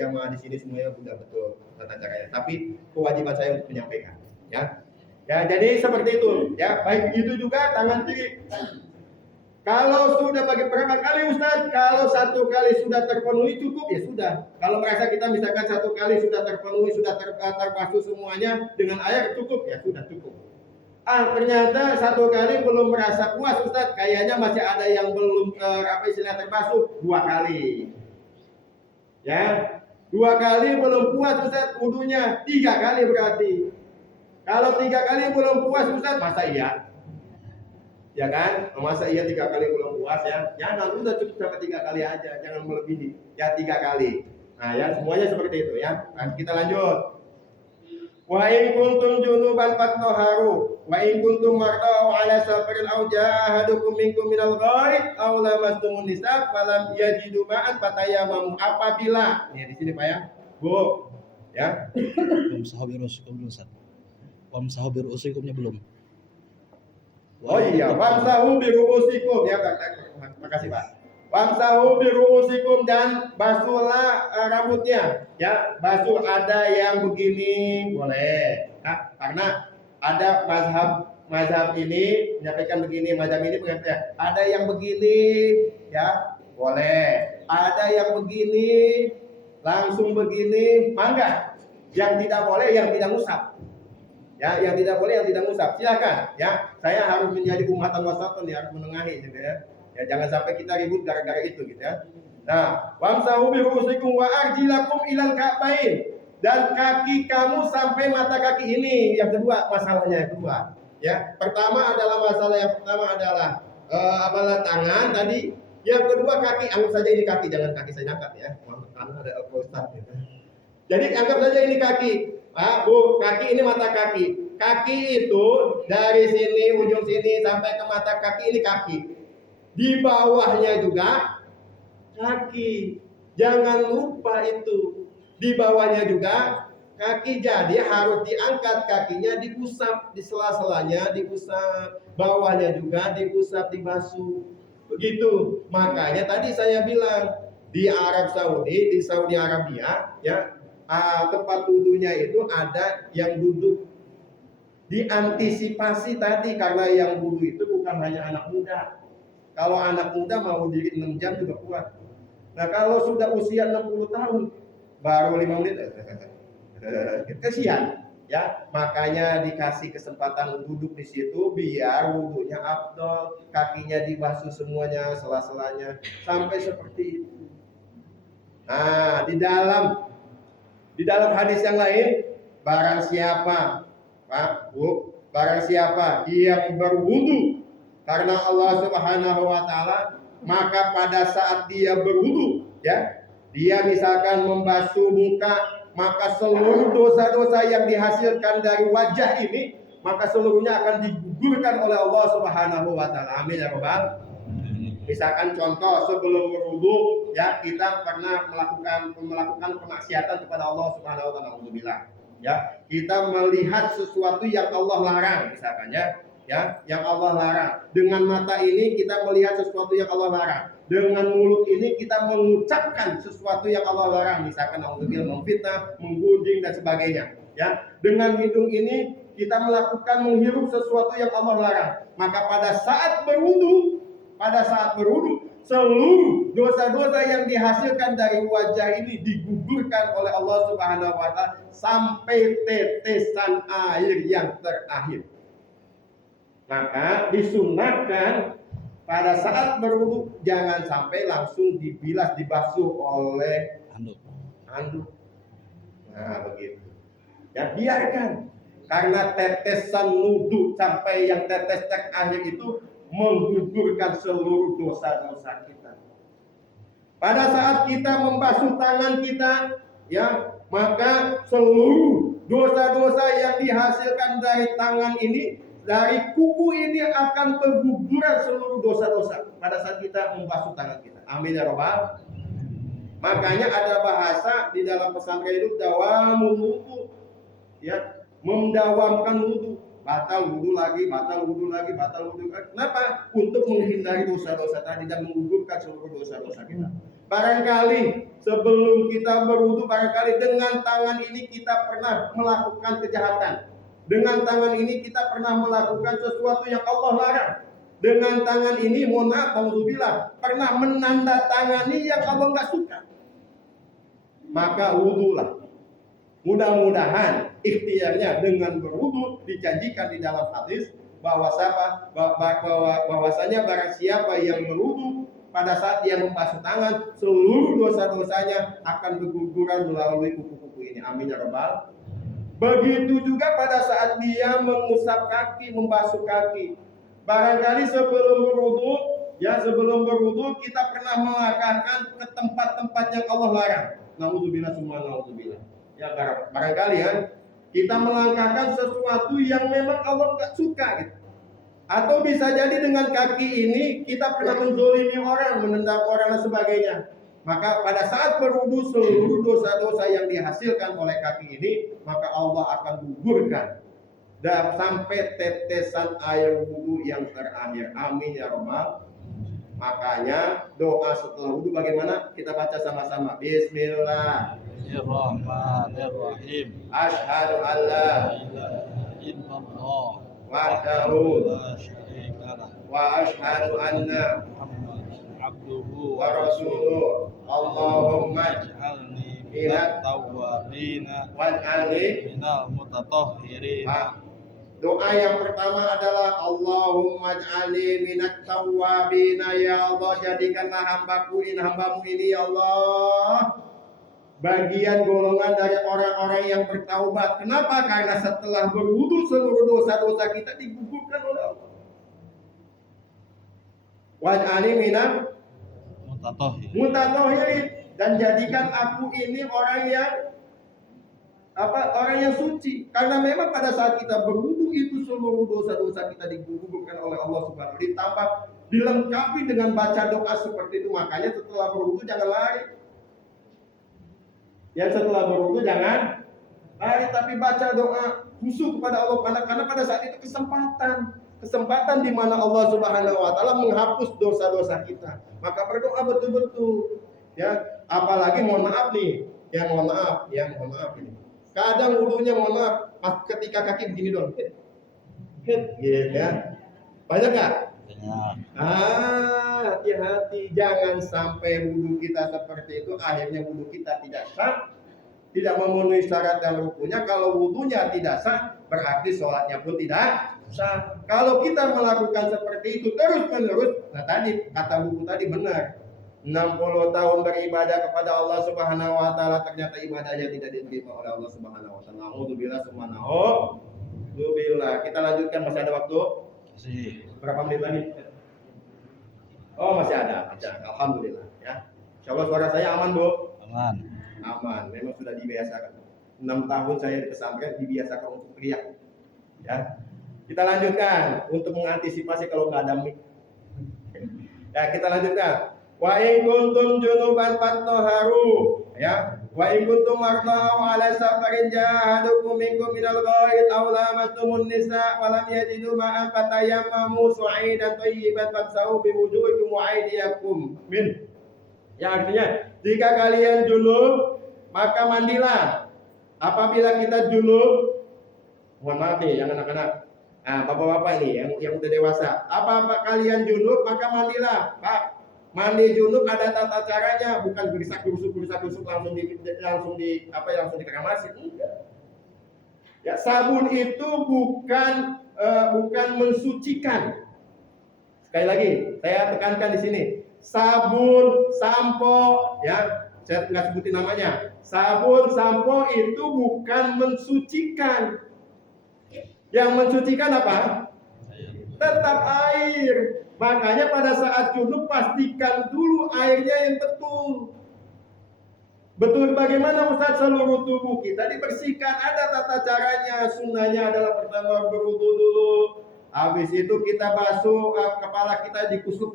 jamaah di sini semuanya sudah betul tata caranya. Tapi kewajiban saya untuk menyampaikan, ya. Ya, jadi seperti itu, ya. Baik itu juga tangan kiri. Kalau sudah bagi berapa kali Ustaz? Kalau satu kali sudah terpenuhi cukup, ya sudah. Kalau merasa kita misalkan satu kali sudah terpenuhi, sudah terbasuh semuanya dengan air, cukup, ya sudah cukup. Ternyata satu kali belum merasa puas Ustaz, kayaknya masih ada yang belum terbasuh, 2 kali. Ya, 2 kali belum puas Ustaz wudunya, 3 kali berarti. Kalau 3 kali belum puas Ustaz, masa iya? Ya kan? Masa iya 3 kali belum puas ya? Jangan, udah cukup sampai 3 kali aja, jangan melebihi. Ya 3 kali. Nah ya semuanya seperti itu ya. Nah, kita lanjut. Wa in kuntum junuban fatahharu wa in kuntum mardaa ala safarin aw jahadukum minkum minal ghaid aw lamastumun nisa falam yajidu ma'an fatayammamu. Apabila nih di sini Pak ya, Bu, ya. Wamsahu bi ru'usikum belum, Ustaz. Wamsahu bi ru'usikumnya belum. Oh iya, wamsahu bi ru'usikum ya, makasih Pak. Wamsahu bi ru'usikum, dan basuhlah rambutnya. Ya, basuh ada yang begini boleh. Nah, karena ada mazhab ini menyampaikan begini, mazhab ini mengatakan ada yang begini ya, boleh. Ada yang begini langsung begini, mangga. Yang tidak boleh yang tidak ngusap. Ya, yang tidak boleh yang tidak ngusap. Silakan ya. Saya harus menjadi umatan wasatun, ya, harus menengahi gitu ya. Ya, jangan sampai kita ribut gara-gara itu gitu ya. Nah, wamsahu bi ru'usikum wa arjilakum ilal ka'bain, dan kaki kamu sampai mata kaki. Ini yang kedua masalahnya, yang kedua. Ya, pertama adalah tangan tadi. Yang kedua kaki, anggap saja ini kaki, jangan kaki saya angkat ya. Karena ada Ustaz gitu. Jadi anggap saja ini kaki. Pak, Bu, kaki ini mata kaki. Kaki itu dari sini ujung sini sampai ke mata kaki, ini kaki. Di bawahnya juga kaki. Jangan lupa itu. Di bawahnya juga kaki. Jadi harus diangkat kakinya, diusap di sela-selanya, diusap. Bawahnya juga diusap, dibasuh. Begitu. Makanya tadi saya bilang di Arab Saudi, di Saudi Arabia, ya, tempat wudunya itu ada yang duduk. Diantisipasi tadi, karena yang wudhu itu bukan hanya anak muda. Kalau anak muda mau diri 6 jam juga kuat. Nah kalau sudah usia 60 tahun baru 5 menit kesian ya, makanya dikasih kesempatan duduk di situ biar wudhunya afdol, kakinya dibasuh semuanya, sela-selanya sampai seperti itu. Nah di dalam hadis yang lain, barang siapa Pak Bu, barang siapa yang berwudu karena Allah Subhanahu wa taala, maka pada saat dia berwudu ya, dia misalkan membasuh muka, maka seluruh dosa-dosa yang dihasilkan dari wajah ini, maka seluruhnya akan digugurkan oleh Allah Subhanahu wa taala. Amin ya rabbal. Misalkan contoh, sebelum berwudu ya, kita pernah melakukan kemaksiatan kepada Allah Subhanahu wa taala, alhamdulillah. Ya, kita melihat sesuatu yang Allah larang misalkan ya, yang Allah larang. Dengan mata ini kita melihat sesuatu yang Allah larang. Dengan mulut ini kita mengucapkan sesuatu yang Allah larang, misalkan alhamdulillah, memfitnah, menggunjing dan sebagainya. Ya, dengan hidung ini kita melakukan menghirup sesuatu yang Allah larang. Maka pada saat berwudu, seluruh dosa-dosa yang dihasilkan dari wajah ini digugurkan oleh Allah Subhanahu wa taala sampai tetesan air yang terakhir. Maka disunahkan pada saat berwudu jangan sampai langsung dibilas, dibasuh oleh handuk. Nah, begitu. Ya, biarkan. Karena tetesan wudu sampai yang tetes terakhir itu menggugurkan seluruh dosa-dosa kita. Pada saat kita membasuh tangan kita, ya, maka seluruh dosa-dosa yang dihasilkan dari tangan ini, dari kuku ini akan berguguran seluruh dosa-dosa pada saat kita membasuh tangan kita. Amin ya rabbal. Makanya ada bahasa di dalam pesantren itu dawamul wudu, ya, mendawamkan wudu. Batal wudu lagi. Kenapa? Untuk menghindari dosa-dosa tadi dan menggugurkan seluruh dosa-dosa kita. Barangkali sebelum kita berwudu, barangkali dengan tangan ini kita pernah melakukan kejahatan. Dengan tangan ini kita pernah melakukan sesuatu yang Allah larang. Dengan tangan ini, mohon maaf, alhamdulillah, pernah menandatangani yang Allah nggak suka. Maka wudulah. Mudah-mudahan ikhtiarnya dengan berwudu dijanjikan di dalam hadis bahwasanya barang siapa yang berwudu pada saat dia membasuh tangan, seluruh dosa-dosanya akan berguguran melalui kuku-kuku ini. Amin ya rabbal. Begitu juga pada saat dia mengusap kaki, membasuh kaki. Barangkali sebelum berwudu kita pernah melangkahkan ke tempat-tempat yang Allah larang. Nauzubillah summa nauzubillah. Ya, barangkali ya kita melangkahkan sesuatu yang memang Allah nggak suka gitu. Atau bisa jadi dengan kaki ini kita pernah menzolimi orang, menendang orang dan sebagainya. Maka pada saat berwudu seluruh dosa-dosa yang dihasilkan oleh kaki ini, maka Allah akan gugurkan dan sampai tetesan air wudu yang terakhir. Amin ya rabbal. Makanya doa setelah wudu bagaimana? Kita baca sama-sama. Bismillahirrahmanirrahim. Asyhadu an la ilaha illallah wahdahu la syarikalah wa asyhadu anna Muhammadan abduhu wa rasuluh. Allahumma ij'alni minat tawwabina waj'alni minal mutatahhirin. Doa yang pertama adalah Allahumma ij'alni minat tawwabina, ya Allah jadikanlah hambamu ini ya Allah bagian golongan dari orang-orang yang bertaubat. Kenapa? Karena setelah berwudu seluruh dosa-dosa kita digugurkan oleh Allah. Waj'alni minat mutatahhirin, dan jadikan aku ini orang yang suci. Karena memang pada saat kita berwudu itu seluruh dosa-dosa kita digugurkan oleh Allah Subhanahu wa taala. Ditambah dilengkapi dengan baca doa seperti itu. Makanya setelah berwudu jangan lari. Ya, setelah berwudu jangan lari, tapi baca doa khusyuk kepada Allah, karena pada saat itu kesempatan di mana Allah Subhanahu wa taala menghapus dosa-dosa kita. Maka berdoa betul-betul. Ya, apalagi mohon maaf nih, mohon maaf ini. Kadang wudunya mohon maaf ketika kaki begini doang. gitu ya. Banyak nggak? Banyak. Hati-hati jangan sampai wudhu kita seperti itu, akhirnya wudhu kita tidak sah, tidak memenuhi syarat dan rukunnya. Kalau wudhunya tidak sah, berarti sholatnya pun tidak sah. Kalau kita melakukan seperti itu terus menerus, nah tadi kata buku tadi benar, 60 tahun beribadah kepada Allah Subhanahu wa taala, ternyata ibadahnya tidak diterima oleh Allah Subhanahu wa taala. Alhamdulillah subhanahu. Kita lanjutkan, masih ada waktu? Masih. Berapa menit lagi? Oh, masih ada. Alhamdulillah ya. Insyaallah suara saya aman, Bu? Aman. Aman. Memang sudah dibiasakan. 6 tahun saya di pesantren dibiasakan untuk teriak. Ya. Kita lanjutkan untuk mengantisipasi kalau nggak ada mic. Ya, kita lanjutkan. Wa in kuntum junuban fatahharu, ya. Wa in kuntum mardaa ala safarin jahadukum minkum minal ghaid aw lamastumun nisa wa lam yajidu ma'an fatayammamu su'idan thayyiban famsahu bi wujuhikum wa aydiyakum min. Ya, artinya jika kalian junub maka mandilah. Apabila kita junub, mohon maaf nih yang anak-anak, bapak-bapak ini yang udah dewasa, apa kalian junub maka mandilah. Pak, mandi junub ada tata caranya, bukan gerusuk langsung di keramasi. Enggak. Ya, sabun itu bukan mensucikan. Sekali lagi, saya tekankan di sini. Sabun, sampo, ya, saya nggak sebutin namanya. Sabun, sampo itu bukan mensucikan. Yang mensucikan apa? Tetap air. Makanya pada saat junub pastikan dulu airnya yang betul. Betul bagaimana Ustaz? Seluruh tubuh kita dibersihkan, ada tata caranya. Sunnahnya adalah pertama berwudu dulu. Habis itu kita basuh kepala kita, dikusuk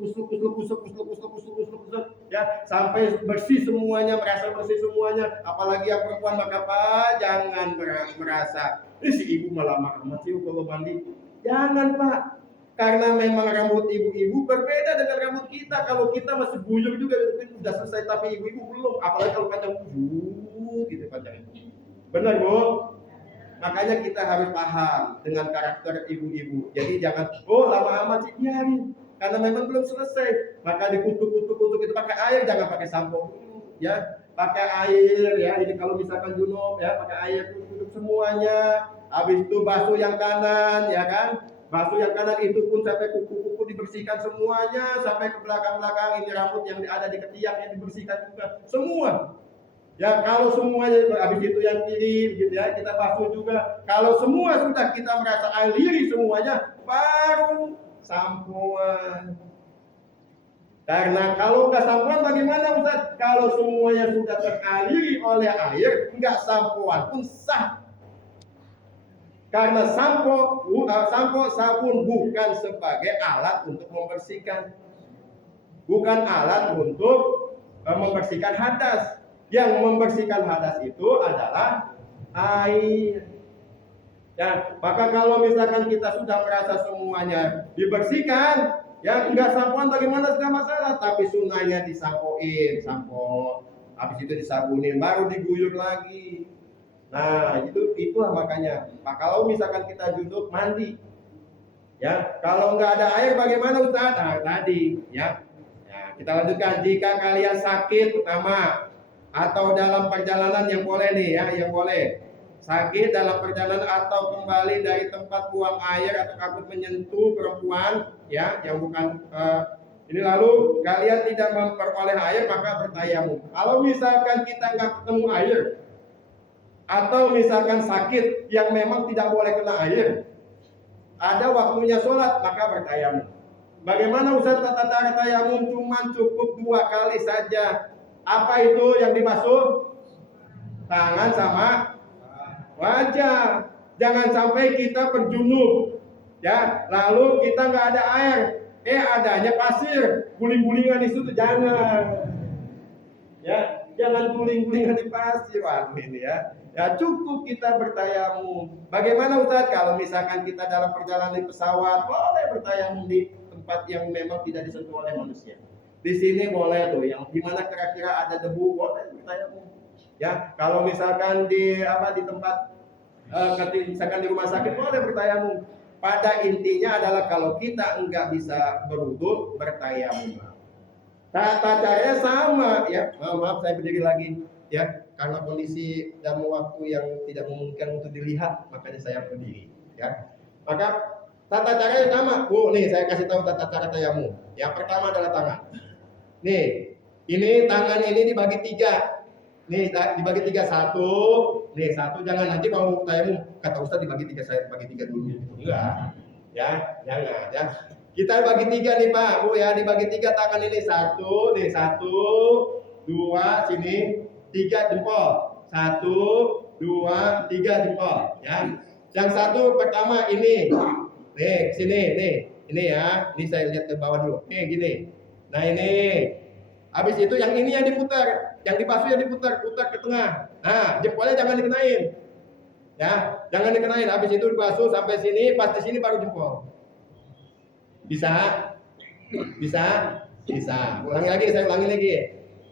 ya sampai bersih semuanya, merasa bersih semuanya. Apalagi yang perempuan maka Pak jangan merasa si ibu malah amat sih kalau mandi. Jangan Pak. Karena memang rambut ibu-ibu berbeda dengan rambut kita. Kalau kita masih buyur juga sudah selesai, tapi ibu-ibu belum. Apalagi kalau panjang gitu panjang. Benar Bu? Makanya kita harus paham dengan karakter ibu-ibu. Jadi jangan lama amat sih biarin. Karena memang belum selesai. Maka dikutuk itu pakai air, jangan pakai sampo. Ya, pakai air ya. Ini kalau misalkan junub ya, pakai air tutup semuanya. Habis itu basuh yang kanan ya kan? Basuh yang kanan itu pun sampai kuku-kuku dibersihkan semuanya, sampai ke belakang-belakang ini rambut yang ada di ketiak yang dibersihkan juga semua. Ya kalau semuanya habis itu yang kiri gitu ya kita basuh juga. Kalau semua sudah kita merasa aliri semuanya, baru sampoan. Karena kalau nggak sampoan bagaimana Ustaz? Kalau semuanya sudah teraliri oleh air, nggak sampoan pun sah. Karena sampo sabun bukan sebagai alat untuk membersihkan, bukan alat untuk membersihkan hadas. Yang membersihkan hadas itu adalah air. Ya, maka kalau misalkan kita sudah merasa semuanya dibersihkan, ya enggak sampoan bagaimana segala masalah, tapi sunnahnya disampoin, sampo, habis itu disabunin, baru diguyur lagi. Nah, itulah makanya. Nah, kalau misalkan kita junub mandi, ya, kalau nggak ada air bagaimana Ustaz? Nah, tadi, ya. Ya, kita lanjutkan. Jika kalian sakit pertama atau dalam perjalanan yang boleh nih, ya, yang boleh. Sakit dalam perjalanan atau kembali dari tempat buang air atau takut menyentuh perempuan, ya, yang bukan ini lalu kalian tidak memperoleh air maka bertayamum. Kalau misalkan kita nggak ketemu air, atau misalkan sakit yang memang tidak boleh kena air, ada waktunya sholat, maka bertayamum. Bagaimana Ustaz tata cara tayamum? Cuma cukup 2 kali saja. Apa itu yang dibasuh? Tangan sama wajah. Jangan sampai kita berjunub, ya, lalu kita nggak ada air, adanya pasir, guling-gulingan di situ, jangan. Ya, jangan guling-gulingan di pasir, waduh ini ya. Ya cukup kita bertayamum. Bagaimana Ustaz? Kalau misalkan kita dalam perjalanan pesawat, boleh bertayamum di tempat yang memang tidak disentuh oleh manusia. Di sini boleh tuh, yang dimana kira-kira ada debu, boleh bertayamum. Ya, kalau misalkan di tempat misalkan di rumah sakit boleh bertayamum. pada intinya adalah kalau kita enggak bisa berwudu, bertayamum. Tata caranya sama ya. Maaf saya berdiri lagi ya, karena kondisi dan waktu yang tidak memungkinkan untuk dilihat, makanya saya berdiri ya. Maka tata caranya sama. Nih saya kasih tahu tata cara tayamum. Yang pertama adalah tangan. Nih, ini tangan ini dibagi tiga. Nih dibagi tiga, satu. Nih satu, jangan nanti mau tayamum kata Ustaz dibagi tiga, saya bagi tiga dulu gitu. Enggak. Ya, jangan ya. Kita bagi tiga nih Pak, Bu ya, dibagi tiga tangan ini, satu, nih satu, dua, sini, tiga jempol, satu, dua, tiga jempol, ya. Yang satu pertama ini, nih sini, nih, ini ya, ini saya lihat ke bawah dulu, nih gini, nah ini, habis itu yang ini yang diputar, yang dibasuh yang diputar, putar ke tengah, nah jempolnya jangan dikenain, ya, jangan dikenain, habis itu dibasuh sampai sini, pas di sini baru jempol. Bisa? Bisa? Bisa. Ulangi lagi, saya ulangi lagi.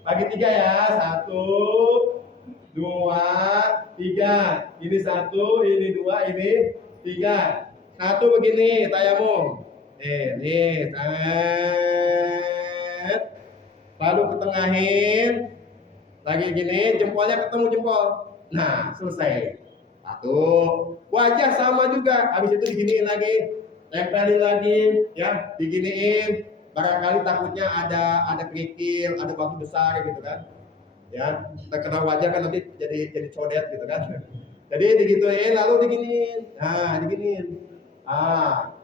Bagi tiga ya. Satu, dua, tiga. Ini satu, ini dua, ini tiga. Satu begini, tayamum. Nih, lalu ketengahin. Lagi gini, jempolnya ketemu jempol. Nah, selesai. Satu. Wajah sama juga. Habis itu diginiin lagi. Tempelin lagi, ya, diginiin. Barangkali takutnya ada kerikil, ada batu besar gitu kan, ya, terkena wajah kan nanti jadi codet gitu kan. Jadi digituin, lalu diginiin, nah diginiin, nah,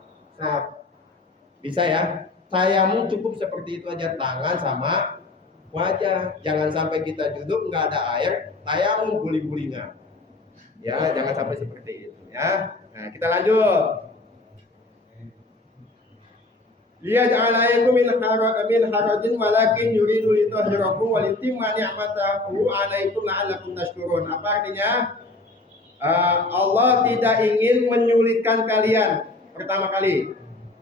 bisa ya. Tayamum cukup seperti itu aja, tangan sama wajah. Jangan sampai kita duduk nggak ada air, tayamum guling-gulingan, ya, jangan sampai seperti itu, ya. Nah kita lanjut. Dia ja'alaikum min harajin walakin yuridu litahhirakum wa litimma ni'matahu 'alaikum la'allakum tashkurun. Apa artinya? Allah tidak ingin menyulitkan kalian pertama kali.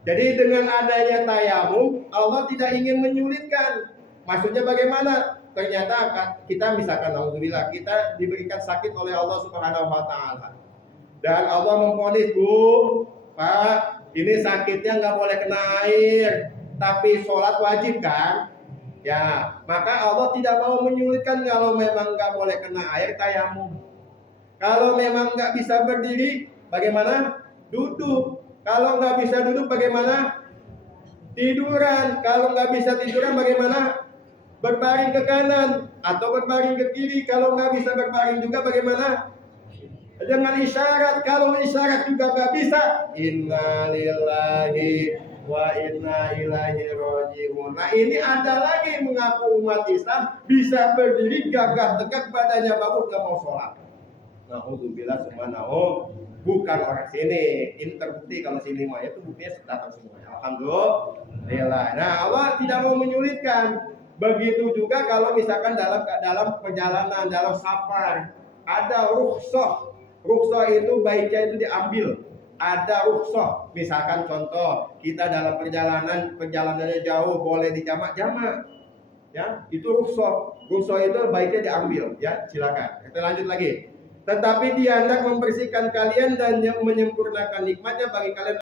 Jadi dengan adanya tayamum, Allah tidak ingin menyulitkan. Maksudnya bagaimana? Ternyata kita misalkan alhamdulillah kita diberikan sakit oleh Allah Subhanahu wa taala. Dan Allah memvonis, Bu, Pak, ini sakitnya nggak boleh kena air, tapi sholat wajib kan? Ya, maka Allah tidak mau menyulitkan. Kalau memang nggak boleh kena air, tayamum. Kalau memang nggak bisa berdiri, bagaimana? Duduk. Kalau nggak bisa duduk, bagaimana? Tiduran. Kalau nggak bisa tiduran, bagaimana? Berbaring ke kanan atau berbaring ke kiri. Kalau nggak bisa berbaring juga, bagaimana? Dengan isyarat. Kalau isyarat juga nggak bisa, inna lillahi wa inna ilaihi raji'un. Nah ini ada lagi mengaku umat Islam bisa berdiri gagah tegak, badannya bagus, nggak mau sholat. Na'udzubillah subhanahu, bukan orang sini. Ini terbukti kalau sini mah itu buktinya datang semuanya. Alhamdulillah. Nah Allah tidak mau menyulitkan. Begitu juga kalau misalkan dalam perjalanan, dalam safar ada rukhsah. Rukhsah itu baiknya itu diambil. Ada rukhsah. Misalkan contoh, kita dalam perjalanannya jauh, boleh dijamak. Ya, itu rukhsah. Rukhsah itu baiknya diambil, ya, silakan. Kita lanjut lagi. Tetapi dia hendak membersihkan kalian dan menyempurnakan nikmatnya bagi kalian